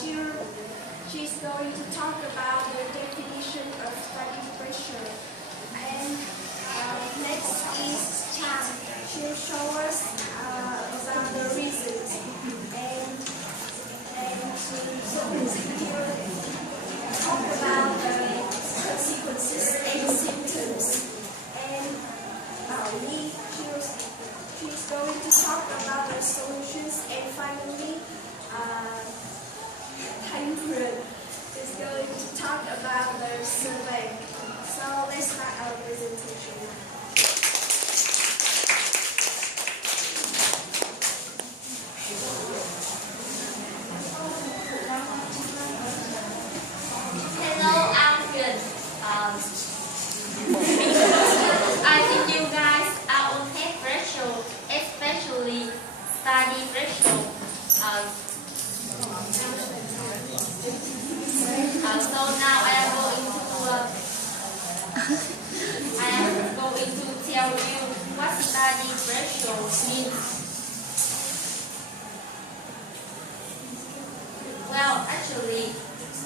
she's going to talk about the definition of study pressure. And next is Chan. She'll show us about the reasons. And she'll talk about the consequences and symptoms. And she's going to talk about the solutions. And finally, Tangrun is going to talk about the survey. So let's start our presentation now. Hello, I'm Yun. I think you guys are on head pressure, especially study pressure. So now I am going to tell you what study pressure means. Well, actually,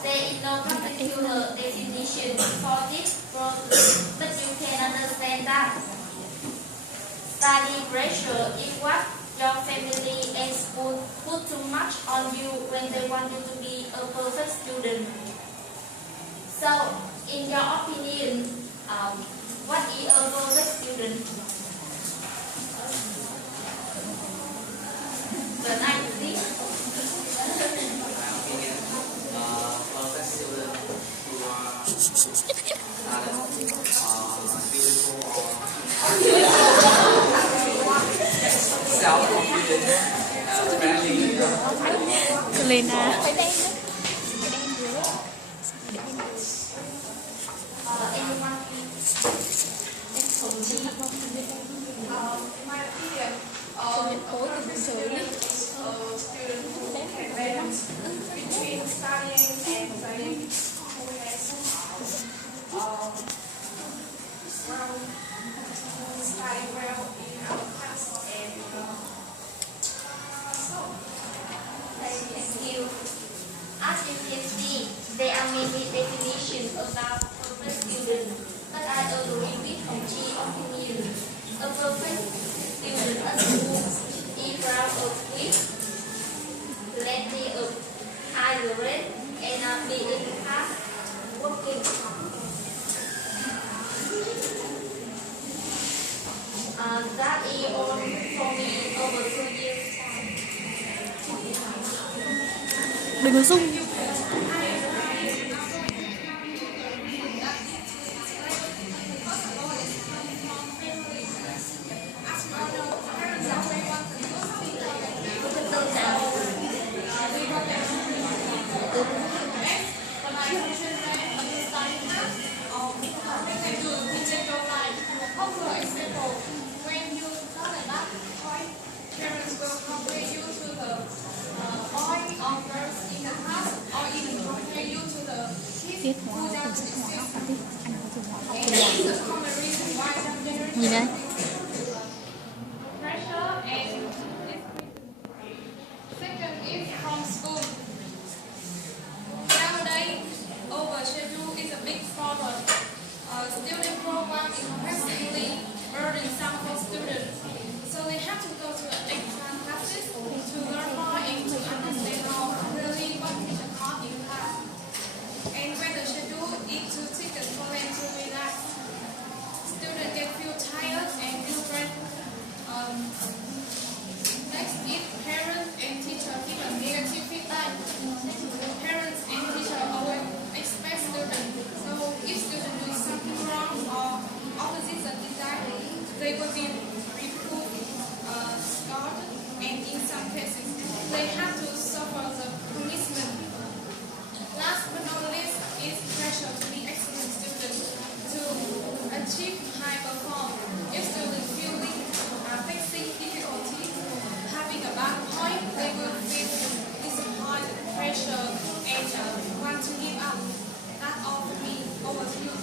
there is no particular definition for this problem, but you can understand that study pressure is what your family and school put too much on you when they want you to be a perfect student. So, in your opinion, what is a perfect student? The night, please. Perfect student who are beautiful or self-confident, friendly. Selena. Anyone? In my opinion, a perfect student is a student who can balance between studying and playing, who has study well in our class and Thank you. As you can see, there are many definitions about perfect student, but I agree with Hongji's opinion. A perfect student at school is proud of quick, plenty of high grade, and be in class working. That is all for me over 2 years. Đừng có rung. parents will compare you to the boy or girls in the class, or even compare you to the kids who does and this is a common reason why some Gì đây? pressure and second is from school. Nowadays, overschedule is a big problem. Student program is increasingly burdensome for students, so they have to go to extra classes to learn more and to understand more really what teacher taught in class. And when the schedule is too thick for them to relax, students get feel tired and feel drained. Next is parents and teachers give a negative feedback. Parents and teachers always expect students. So if students do something wrong or opposite the design, they will be reproved, scored, and in some cases, they have to suffer the punishment. Last but not least is pressure to be excellent students to achieve high performance. If students feel facing difficulties, having a bad point, they will feel disappointed, pressure, and want to give up. That's all for me. Over to you.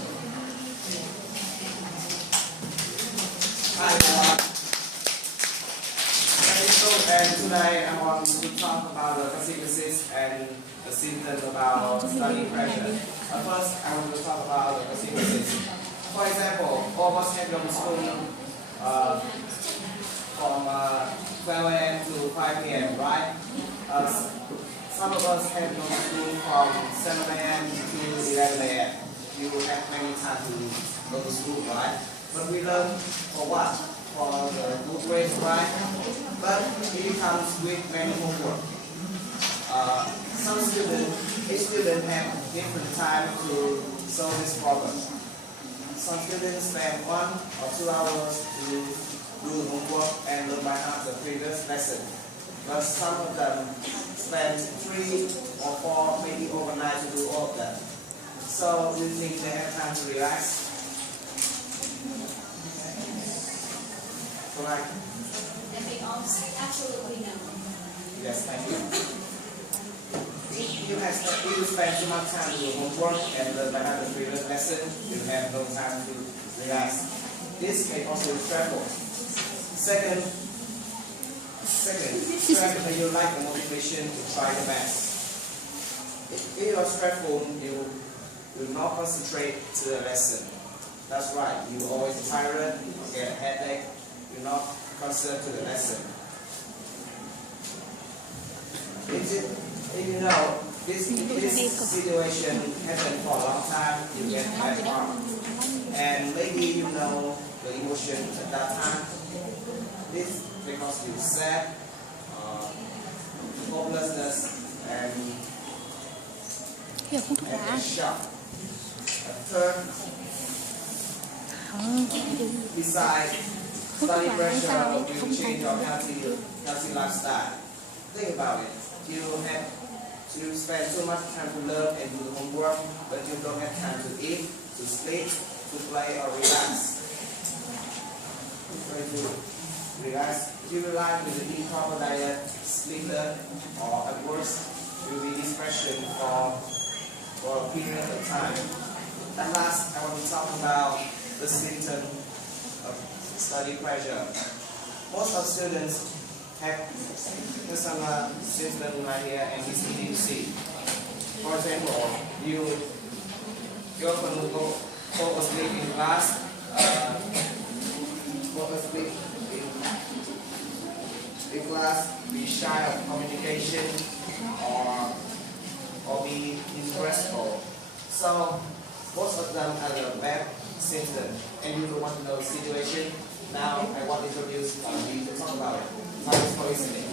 Hi everyone. And today I want to talk about the consequences and the symptoms about study pressure. But first, I want to talk about the consequences. For example, all of us have gone to school from 12 a.m. to 5 p.m., right? Some of us have gone to school from 7 a.m. to 11 a.m. You have many time to go to school, right? But we learn for what? For the good grades, right? But it comes with many homework. Each student have different time to solve this problem. Some students spend 1 or 2 hours to do homework and learn by heart the previous lesson. But some of them spend 3 or 4, maybe overnight to do all of them. So do you think they have time to relax? Correct? Absolutely no. Yes, thank you. If you spend too much time doing homework and learn by heart the previous lesson, you have no time to relax. This may also be stressful. Second, stress when you lack the motivation to try the best. If you are stressful, you will not concentrate to the lesson. That's right, you always tired, get a headache, you're not concentrate to the lesson. If you know this situation happened for a long time, you get bad mark. And maybe you know the emotion at that time. This because you're sad, hopelessness, and shock. Third, besides study pressure, will change your healthy lifestyle. Think about it. You spend so much time to learn and do the homework, but you don't have time to eat, to sleep, to play or relax. Try to relax. If you rely on the improper diet, sleeper, or at worst, you'll be depression for a period of time. At last, I want to talk about the symptom of study pressure. Most of students have some symptom right here, and it's easy to see. For example, you often fall asleep in class, be shy of communication, or be stressful. So most of them are the bad symptoms, and you don't want to know the situation. Now I want to introduce you to talk about it. Thanks for listening.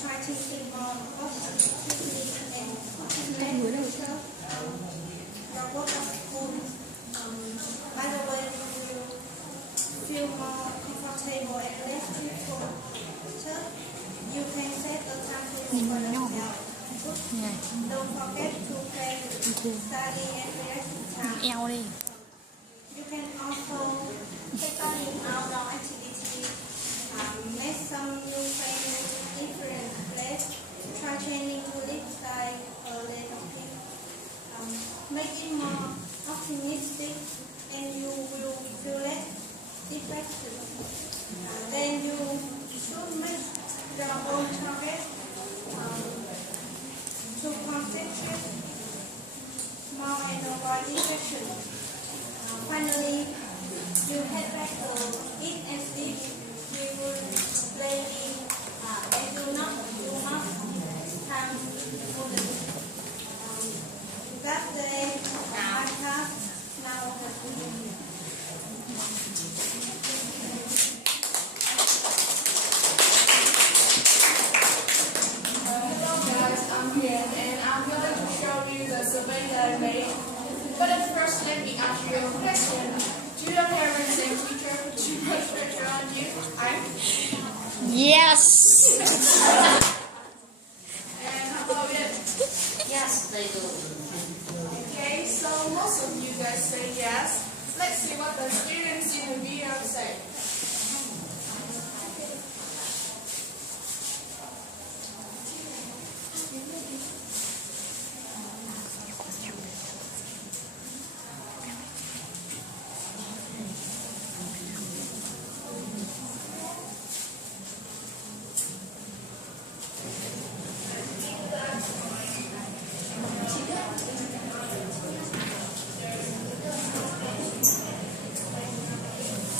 Try to think more positively and yourself. Your work at school. By the way, you will feel more comfortable and less stressful. You can set a time to for yourself. Don't forget to play, study, and relaxing time. You can also take on an outdoor activity, make some new friends in different places, try changing to lifestyle or less of people. Make it more optimistic, and you will feel less depressed. Then you should make your own target to concentrate more and avoid depression. Finally, you head back to eat and sleep. We will play and do not time for the that's the end of my class. Now Hello guys, I'm here and I'm going to show you the survey that I made. But at first, let me ask you a question. Do your parents and teacher put too much pressure on you? Yes. And how about it? Yes, they do. Okay, so most of you guys say yes. Let's see what the students in the video say.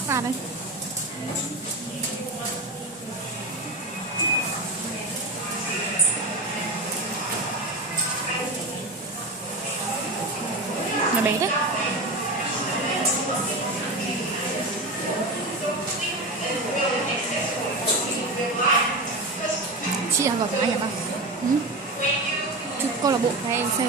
Vào đây. Nó bé đấy. Chị vào cái hả ba? Ừ. Câu lạc bộ cái em xe.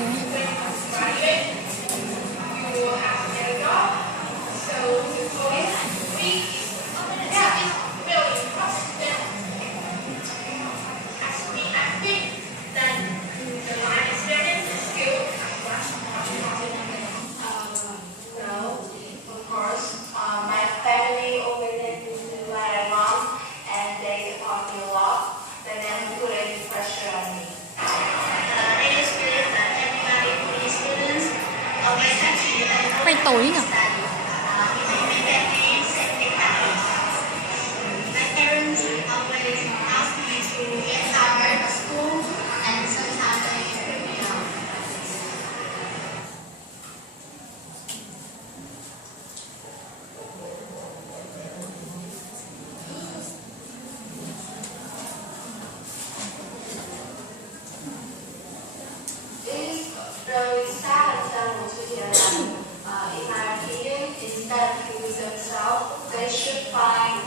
Quay tối nhỉ? They should find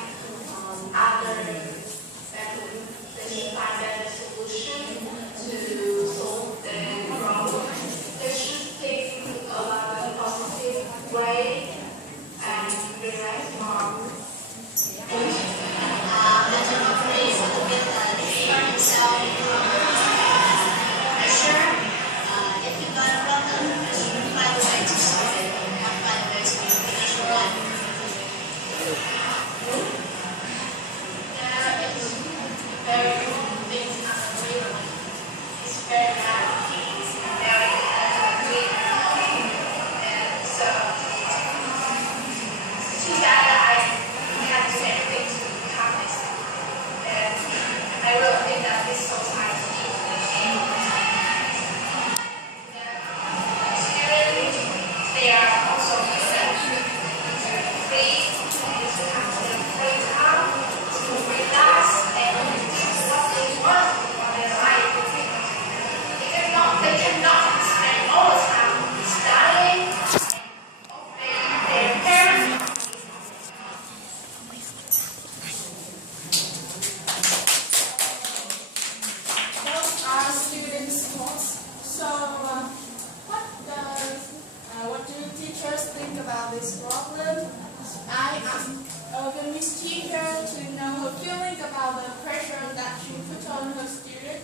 other methods. They should find better solution to solve the problem. They should think about a positive way and realize more. If you got a problem, find a way to solve it, not find a way to finish your life. What do teachers think about this problem? I asked the Miss Teacher to know her feeling about the pressure that she put on her student.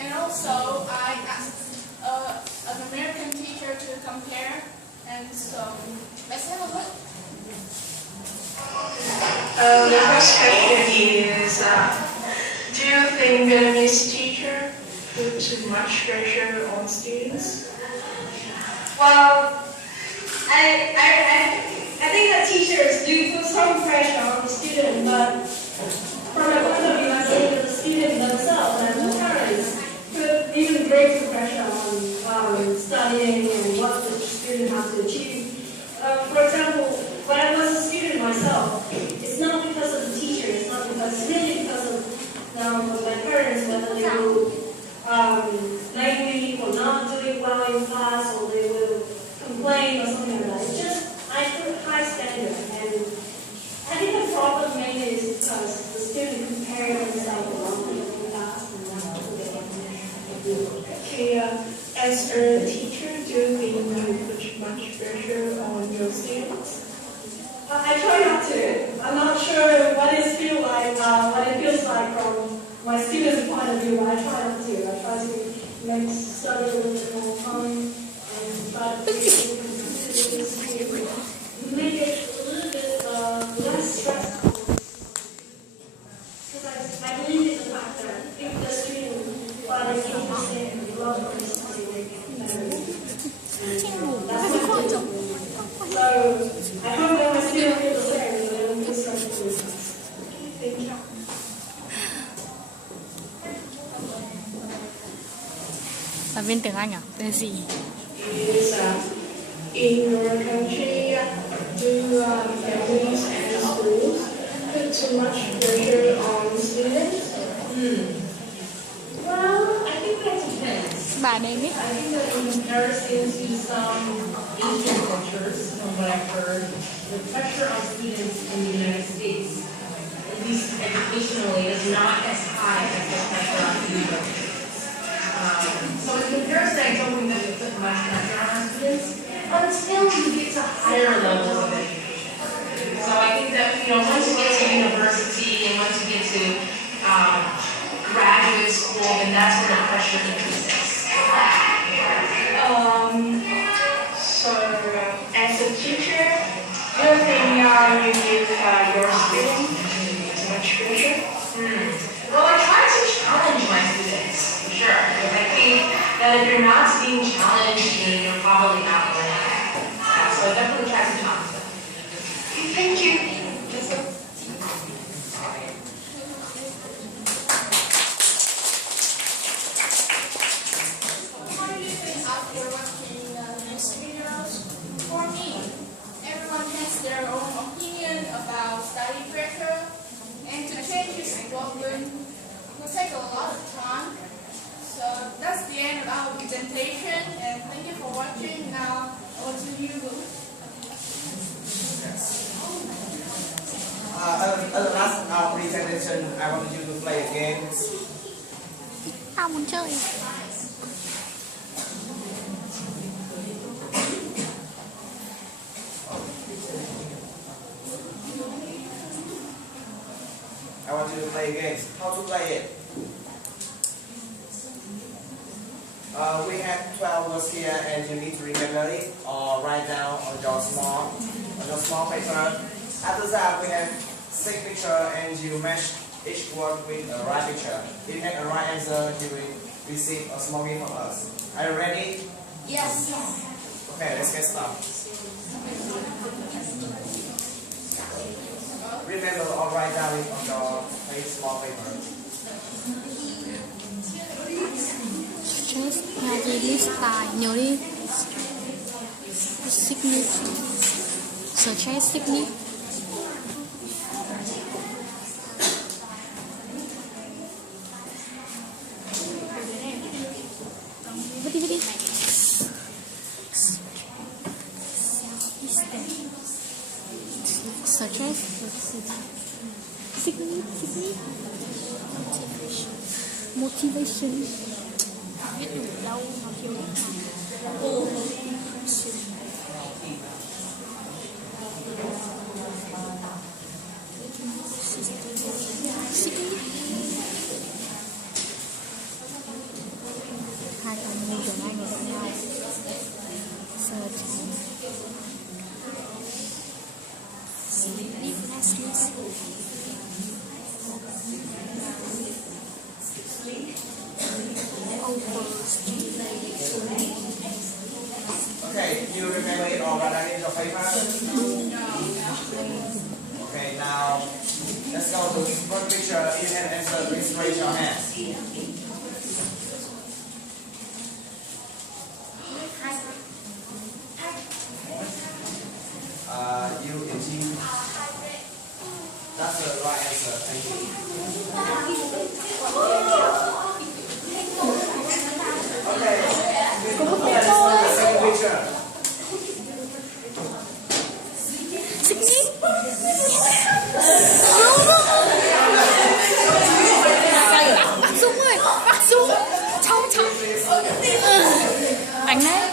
And also I asked an American teacher to compare. And so let's have a look. The first question is, do you think Miss Teacher put too much pressure on students? Well, I think that teachers do put some pressure on the student, but from the point of view, I think that the students themselves and the parents put even greater pressure on studying and what the student has to achieve. For example, when I was a student myself, it's not because of the teacher, it's really because of my parents, whether they will make me or not doing well in class, or they will complain or something like that. It's just, I put high standard, and I think the problem mainly is because the student compare themselves along in class, and that's what they do. Okay, as a teacher, do you think you put too much pressure on your students? I try not to. I'm not sure what it feels like from my students' point of view, but I try not to. I try to make study a little bit more fun and try to take it into consideration. I hope that was still the same and put some improvements. Thank you. Là viên tiếng Anh à? Tên gì? Is in your country, do families and schools put too much pressure on students? Well, I think that depends. Bà đây biết. I think that in comparison to some Asian cultures, from what I've heard, the pressure on students in the United States, at least educationally, is not as high as the pressure on universities. So in comparison, I don't think that we put much pressure on our students, but still you get to higher levels of education. So I think that, once you get to university and once you get to graduate school, then that's when the pressure increases. So as a teacher, do you think you give your students too much pressure? Well, I try to challenge my students, for sure, because I think that if you're not being challenged, you're probably not learning. So I definitely try to challenge them. Thank you. What do you think after watching these videos? For me, everyone has their own opinion about study pressure, and to change this problem will take a lot of time. So that's the end of our presentation, and thank you for watching. Now, over to you, Lu. At the last presentation, I want you to play a game. Tao muốn chơi. I want you to play games. How to play it? We have 12 words here, and you need to remember it or write down on your small paper. After that, we have 6 pictures, and you match each word with a right picture. If you get a right answer, you will receive a small gift from us. Are you ready? Yes. Okay, let's get started. Remember or write down it on your small paper. Stress theo release style. Nhớ đi. Sickness. Stress sickness. Đi. Stress. Sickness. Motivation. Biết đủ đâu nó thiếu hai thằng ngu giống anh gặp nhau search Okay, you remember it all right down in your paper? Okay, now let's go to first picture. If you can answer, please raise your hand. You and G. That's the right answer. Thank you. Okay. Let's go to the second picture. Bắt xuống ơi, bắt xuống. Trong. Anh đấy.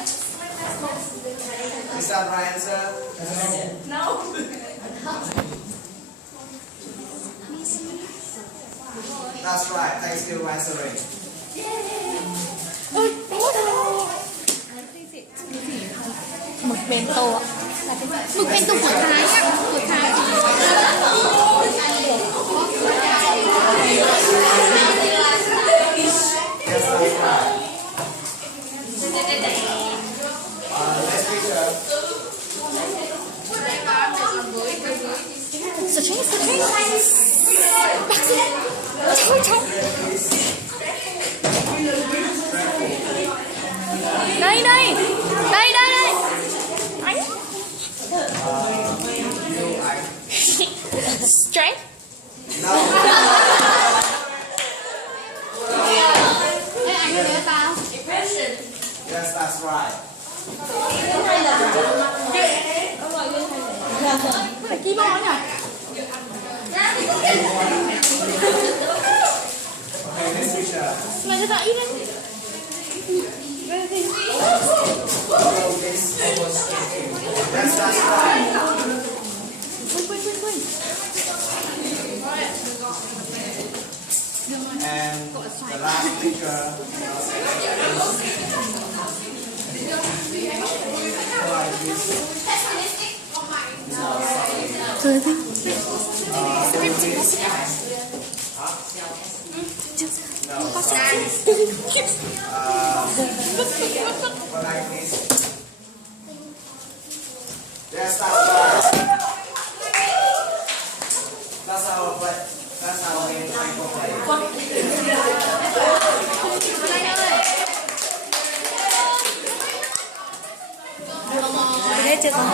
Is that right answer? No. That's right. Thanks for answering. Mực bento ạ. Mực bento của Thái á. Của Thái. Yes, that's right. Next picture. Đây đây. Đây đây đây. Anh. Straight. Ê, anh có nhớ tao? Yes, that's right. Phải kim mò nhỉ? Okay, next picture. Mày cho tao ít lên. Yes, that's right. Quên. And the last picture. Thôi thôi. What like this? Yes, that's right. That's how play. That's how we play. Thế chưa con?